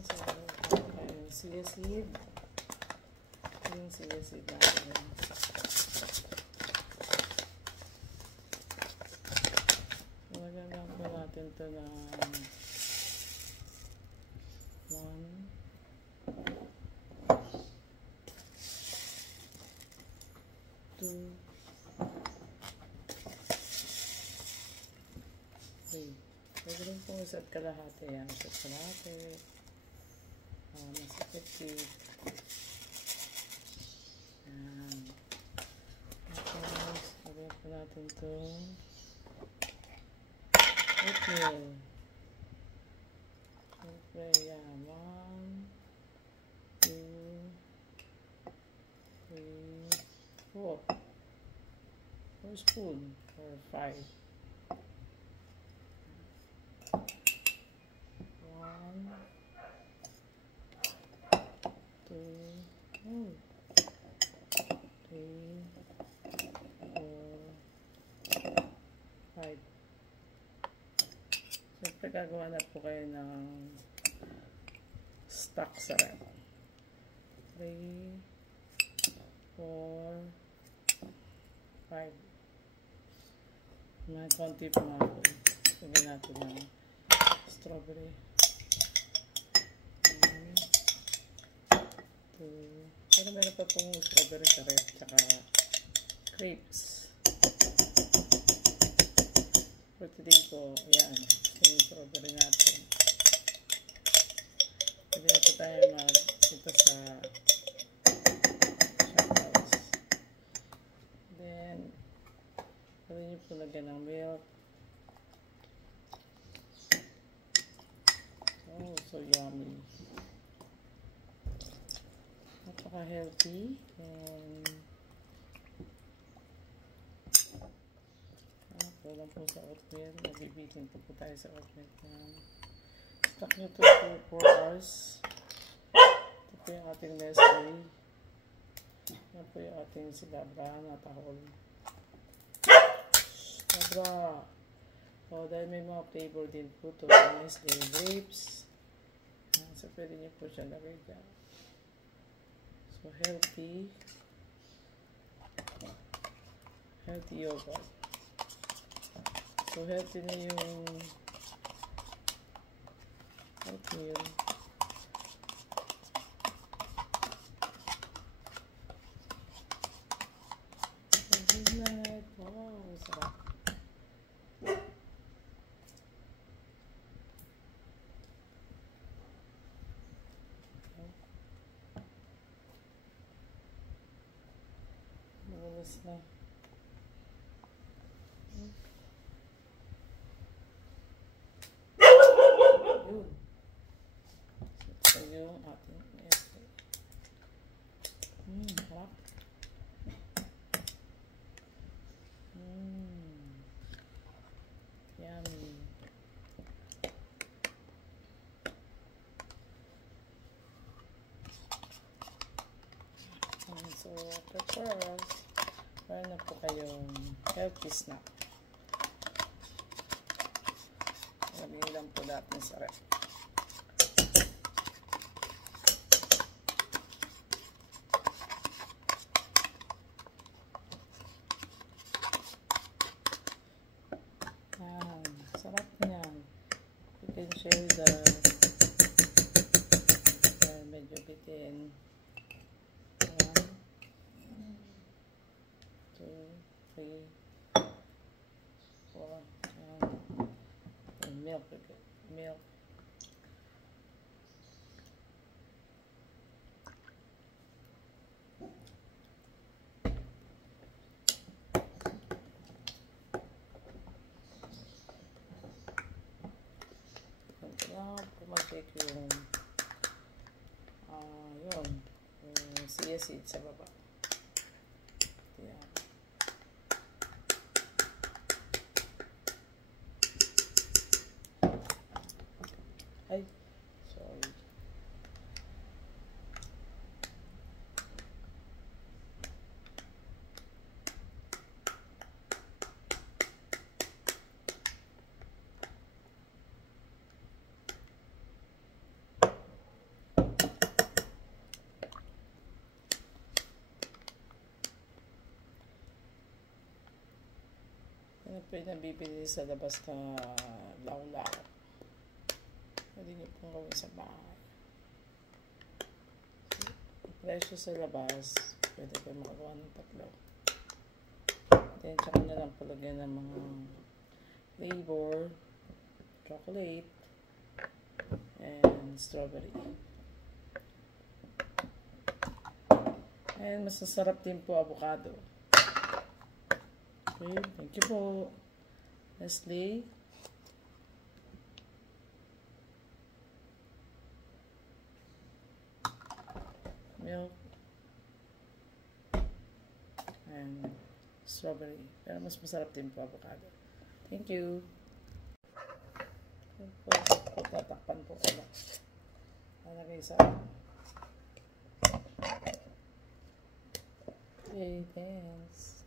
So, yung chia seed. Yung chia seed natin. Magandang po natin ito na 1, 2, 3. Pwede rin pong isa't kalahati. Yan, isa't kalahati. Masakit seed. Yan. Tapos, lagyan po natin itong oatmeal. Siyempre, yan. 1, 2, 3, 4. 4 spoon or 5. 2, 3, 4, 5. Siyempre, gagawa na po kayo ng stock sa rep. 3, 4, 5. May konti pa nga po. Lagyan natin ng strawberry. 1, 2. Pero meron pa pong strawberry sa rep. Tsaka grapes. For today po, ayan. Yung strawberry natin. Pwede na po tayo ito sa shop house. Then, pwede nyo po lagyan ng milk. Oh, so yummy. Napaka-healthy. And wala po sa oatmeal. Nabibitin po tayo sa oatmeal. Stock nyo ito for 4 hours. Ito po yung ating Nestle. Ito po yung ating silabra na tahol. Silabra. So, dahil may mga flavor din po ito. Nestle grapes. So, pwede nyo po siya lagay dyan. So, healthy. Healthy yogurt. So, healthy na yung oatmeal. Good night. Wow, sarap. Magulis na. Ito yung ating Nestle. Harap. Yummy. So, prepare us. Meron na po kayong healthy snack. Lagyan lang po natin sa rep. Sarap niyan. You can share the medyo bitin. 1, 2, 3, 4. And milk. Milk. Kailangan pumashake yung chia seed sa baba. Yan. Ay, sorry. pwede na bibili sa labas na law-law. Pwede nyo pong gawin sa bahay. Presyo sa labas, pwede kayo makagawa ng 3. Then, tsaka na lang palagyan ng mga flavor, chocolate, and strawberry. And masasarap din po avocado. Okay, thank you po. Nestle. Milk. And strawberry. Pero mas masarap din po avocado. Thank you. Tatakpan po ko. Nalagay sa okay, thanks.